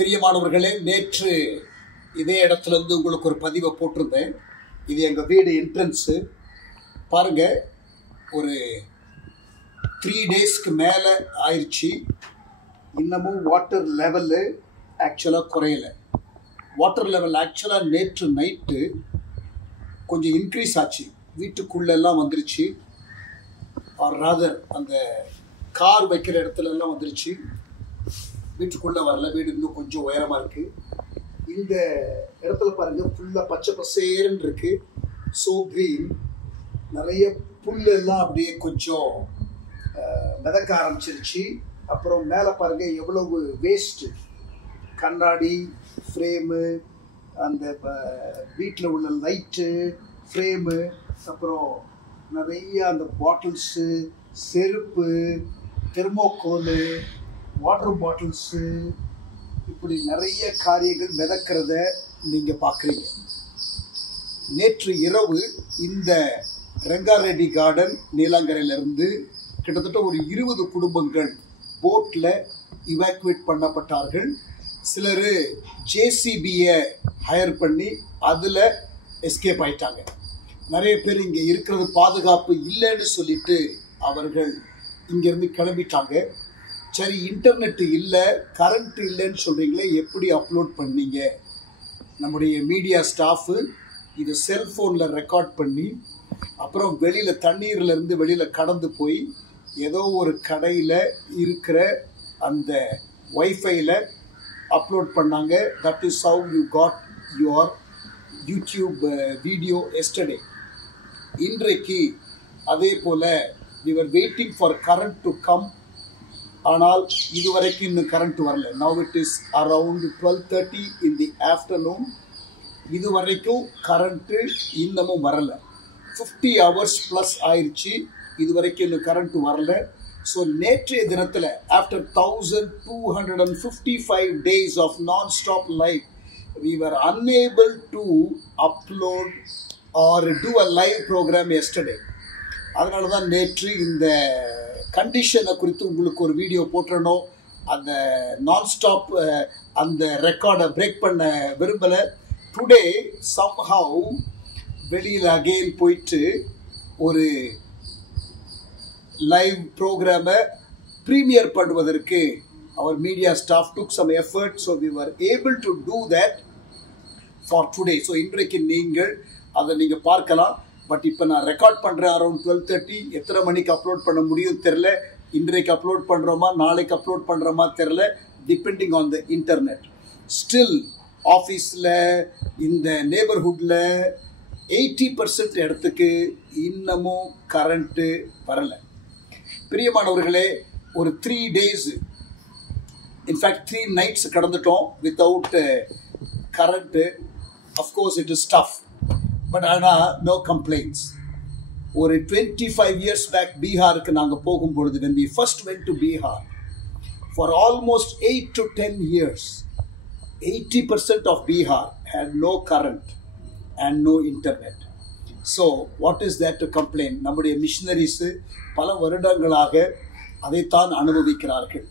பிரியமானவர்களே, நேற்று இதே இடத்துல இருந்து உங்களுக்கு ஒரு பதிவை போட்டிருந்தேன். இது எங்கள் வீடு என்ட்ரன்ஸு. பாருங்கள், ஒரு 3 டேஸ்க்கு மேலே ஆயிடுச்சு. இன்னமும் வாட்டர் லெவலு ஆக்சுவலாக குறையலை. வாட்டர் லெவல் ஆக்சுவலாக நேற்று நைட்டு கொஞ்சம் இன்க்ரீஸ் ஆச்சு. வீட்டுக்குள்ளெல்லாம் வந்துருச்சு. ராதர் அந்த கார் வைக்கிற இடத்துலலாம் வந்துருச்சு. வீட்டுக்குள்ளே வரல. வீடு இன்னும் கொஞ்சம் உயரமாக இருக்குது. இந்த இடத்துல பாருங்கள், ஃபுல்லாக பச்சை பசேர்ன்னு இருக்குது. So green. நிறைய புல்லெல்லாம் அப்படியே கொஞ்சம் மிதக்க ஆரம்பிச்சிருச்சு. அப்புறம் மேலே பாருங்கள் எவ்வளவு வேஸ்ட்டு. கண்ணாடி ஃப்ரேமு, அந்த வீட்டில் உள்ள லைட்டு ஃப்ரேமு, அப்புறம் நிறைய அந்த பாட்டில்ஸு, செருப்பு, தெர்மோகோலு, வாட்டர் பாட்டில்ஸு, இப்படி நிறைய காரியங்கள் மிதக்கிறத நீங்கள் பார்க்குறீங்க. நேற்று இரவு இந்த ரெங்காரெட்டி கார்டன் நீலாங்கரையிலிருந்து கிட்டத்தட்ட ஒரு 20 குடும்பங்கள் போட்டில் இவாக்குவேட் பண்ணப்பட்டார்கள். சிலர் ஜேசிபியை ஹையர் பண்ணி அதில் எஸ்கேப் ஆயிட்டாங்க. நிறைய பேர் இங்கே இருக்கிறது பாதுகாப்பு இல்லைன்னு சொல்லிட்டு அவர்கள் இங்கேருந்து கிளம்பிட்டாங்க. சரி, இன்டர்நெட்டு இல்லை, கரண்ட்டு இல்லைன்னு சொல்கிறீங்களே, எப்படி அப்லோட் பண்ணீங்க? நம்முடைய மீடியா ஸ்டாஃபு இதை செல்ஃபோனில் ரெக்கார்ட் பண்ணி, அப்புறம் வெளியில் தண்ணீர்லேருந்து வெளியில் கடந்து போய் ஏதோ ஒரு கடையில் இருக்கிற அந்த வைஃபையில் அப்லோட் பண்ணாங்க. That is how you got your YouTube video yesterday. இன்றைக்கு அதே போல் we were waiting for current to come. ஆனால் இதுவரைக்கும் இன்னும் கரண்ட் வரல. now it is around 12:30 in the afternoon. இதுவரைக்கும் கரண்ட்டு இன்னமும் வரல. 50 hours ப்ளஸ் ஆயிடுச்சு. இதுவரைக்கும் இன்னும் கரண்ட் வரல. ஸோ நேற்றைய தினத்தில் after 1255 days of non-stop live, we were unable to upload or do a live program yesterday. அதனால தான் நேற்று இந்த கண்டிஷனை குறித்து உங்களுக்கு ஒரு வீடியோ போட்டுறணும். அந்த நான்ஸ்டாப் அந்த ரெக்கார்டை பிரேக் பண்ண விரும்பலை. டுடே சம்ஹவ் வெளியில் அகெயின் போயிட்டு ஒரு லைவ் ப்ரோக்ராமை ப்ரீமியர் பண்ணுவதற்கு our media staff took some effort, so we were able to do that for today. So இன்றைக்கு நீங்கள் அதை நீங்கள் பார்க்கலாம். பட் இப்போ நான் ரெக்கார்ட் பண்ணுறேன் அரௌண்ட் 12:30. எத்தனை மணிக்கு அப்லோட் பண்ண முடியும் தெரில. இன்றைக்கு அப்லோட் பண்ணுறோமா நாளைக்கு அப்லோட் பண்ணுறோமா தெரில, depending on the internet. Still ஆஃபீஸில் இந்த நேபர்ஹுட்டில் 80% இடத்துக்கு இன்னமும் கரண்ட்டு வரலை. பிரியமானவர்களே, ஒரு 3 days, இன்ஃபேக்ட் 3 nights கடந்துட்டோம் without current. Of course it is tough, but ஆனால் நோ கம்ப்ளைண்ட்ஸ். ஒரு 25 years பேக் பீகாருக்கு நாங்கள் போகும்பொழுது, when we first went to Bihar, for almost 8 to 10 years, 80% of Bihar had no current and no internet. So what is there to complain? நம்முடைய மிஷனரிஸு பல வருடங்களாக அதைத்தான் அனுபவிக்கிறார்கள்.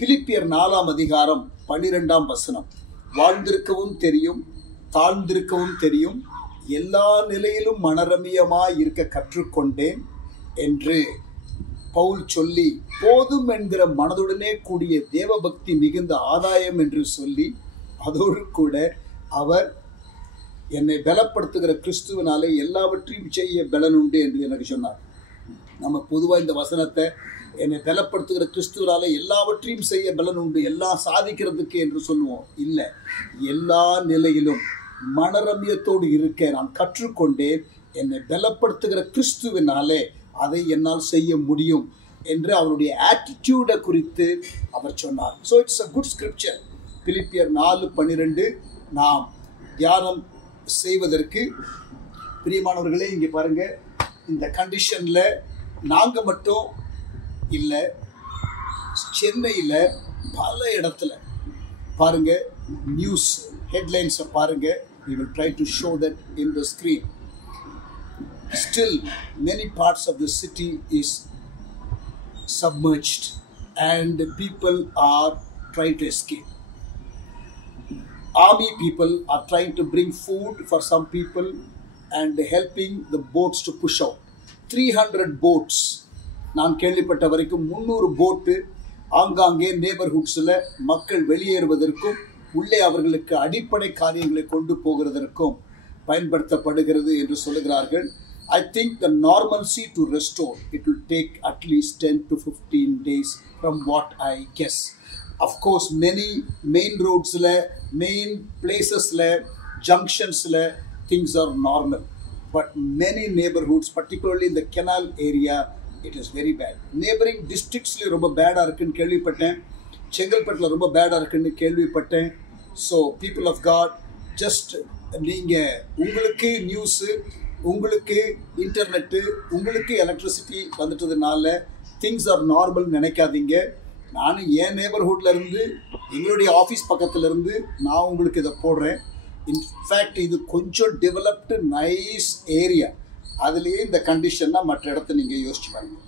பிலிப்பியர் 4ஆம் அதிகாரம் 12ஆம் வசனம், வாழ்ந்திருக்கவும் தெரியும், தாழ்ந்திருக்கவும் தெரியும், எல்லா நிலையிலும் மனரமியமாய் இருக்க கற்றுக்கொண்டேன் என்று பவுல் சொல்லி, போதும் என்கிற மனதுடனே கூடிய தேவபக்தி மிகுந்த ஆதாயம் என்று சொல்லி, அதோடு கூட அவர் என்னை பலப்படுத்துகிற கிறிஸ்துவனாலே எல்லாவற்றையும் செய்ய பலன் உண்டு என்று எனக்கு சொன்னார். நம்ம பொதுவாக இந்த வசனத்தை என்னை பலப்படுத்துகிற கிறிஸ்துவனாலே எல்லாவற்றையும் செய்ய பலன் உண்டு, எல்லாம் சாதிக்கிறதுக்கு என்று சொல்லுவோம். இல்லை, எல்லா நிலையிலும் மனரமியத்தோடு இருக்க நான் கற்றுக்கொண்டேன். என்னை பலப்படுத்துகிற கிறிஸ்துவினாலே அதை என்னால் செய்ய முடியும் என்று அவருடைய ஆட்டிடியூடை குறித்து அவர் சொன்னார். So it's a good scripture. பிலிப்பியர் 4:12 நாம் தியானம் செய்வதற்கு. பிரியமானவர்களே, இங்கே பாருங்கள், இந்த கண்டிஷனில் நாங்கள் மட்டும் இல்லை, சென்னையில் பல இடத்துல பாருங்கள், நியூஸ் headlines பாருங்க. We will try to show that in the screen. Still many parts of the city is submerged and people are trying to escape. army people are trying to bring food for some people and helping the boats to push out. 300 boats. நான் கேள்விப்பட்ட வரைக்கும் 300 போட்டு ஆங்காங்கே neighborhoodsல மக்கள் வெளியேறுவதற்கும் உள்ளே அவர்களுக்கு அடிப்படை காரியங்களை கொண்டு போகிறதற்கும் பயன்படுத்தப்படுகிறது என்று சொல்லுகிறார்கள். I think the normalcy to restore, it will take at least 10 to 15 days from what I guess. Of course, many main roads, main places, junctions, things are normal. But many neighborhoods, particularly in the canal area, it is very bad. Neighboring districts ரொம்ப பேடா இருக்குன்னு கேள்விப்பட்டேன். செங்கல்பட்டுல ரொம்ப பேடா இருக்குன்னு கேள்விப்பட்டேன். So people of God, just நீங்க உங்களுக்கு news, உங்களுக்கு internet, உங்களுக்கு எலக்ட்ரிசிட்டி வந்துட்டதுனால திங்ஸ் ஆர் நார்மல் நினைக்காதீங்க. நான் என் நெய்பர்ஹுட்ல இருந்து, எங்களுடைய ஆஃபீஸ் பக்கத்துல இருந்து நான் உங்களுக்கு இதை போடுறேன். இன்ஃபேக்ட் இது கொஞ்சம் டெவலப்டு நைஸ் ஏரியா. அதுலேயே இந்த கண்டிஷன்னா மற்ற இடத்த நீங்கள் யோசிச்சு பாருங்க.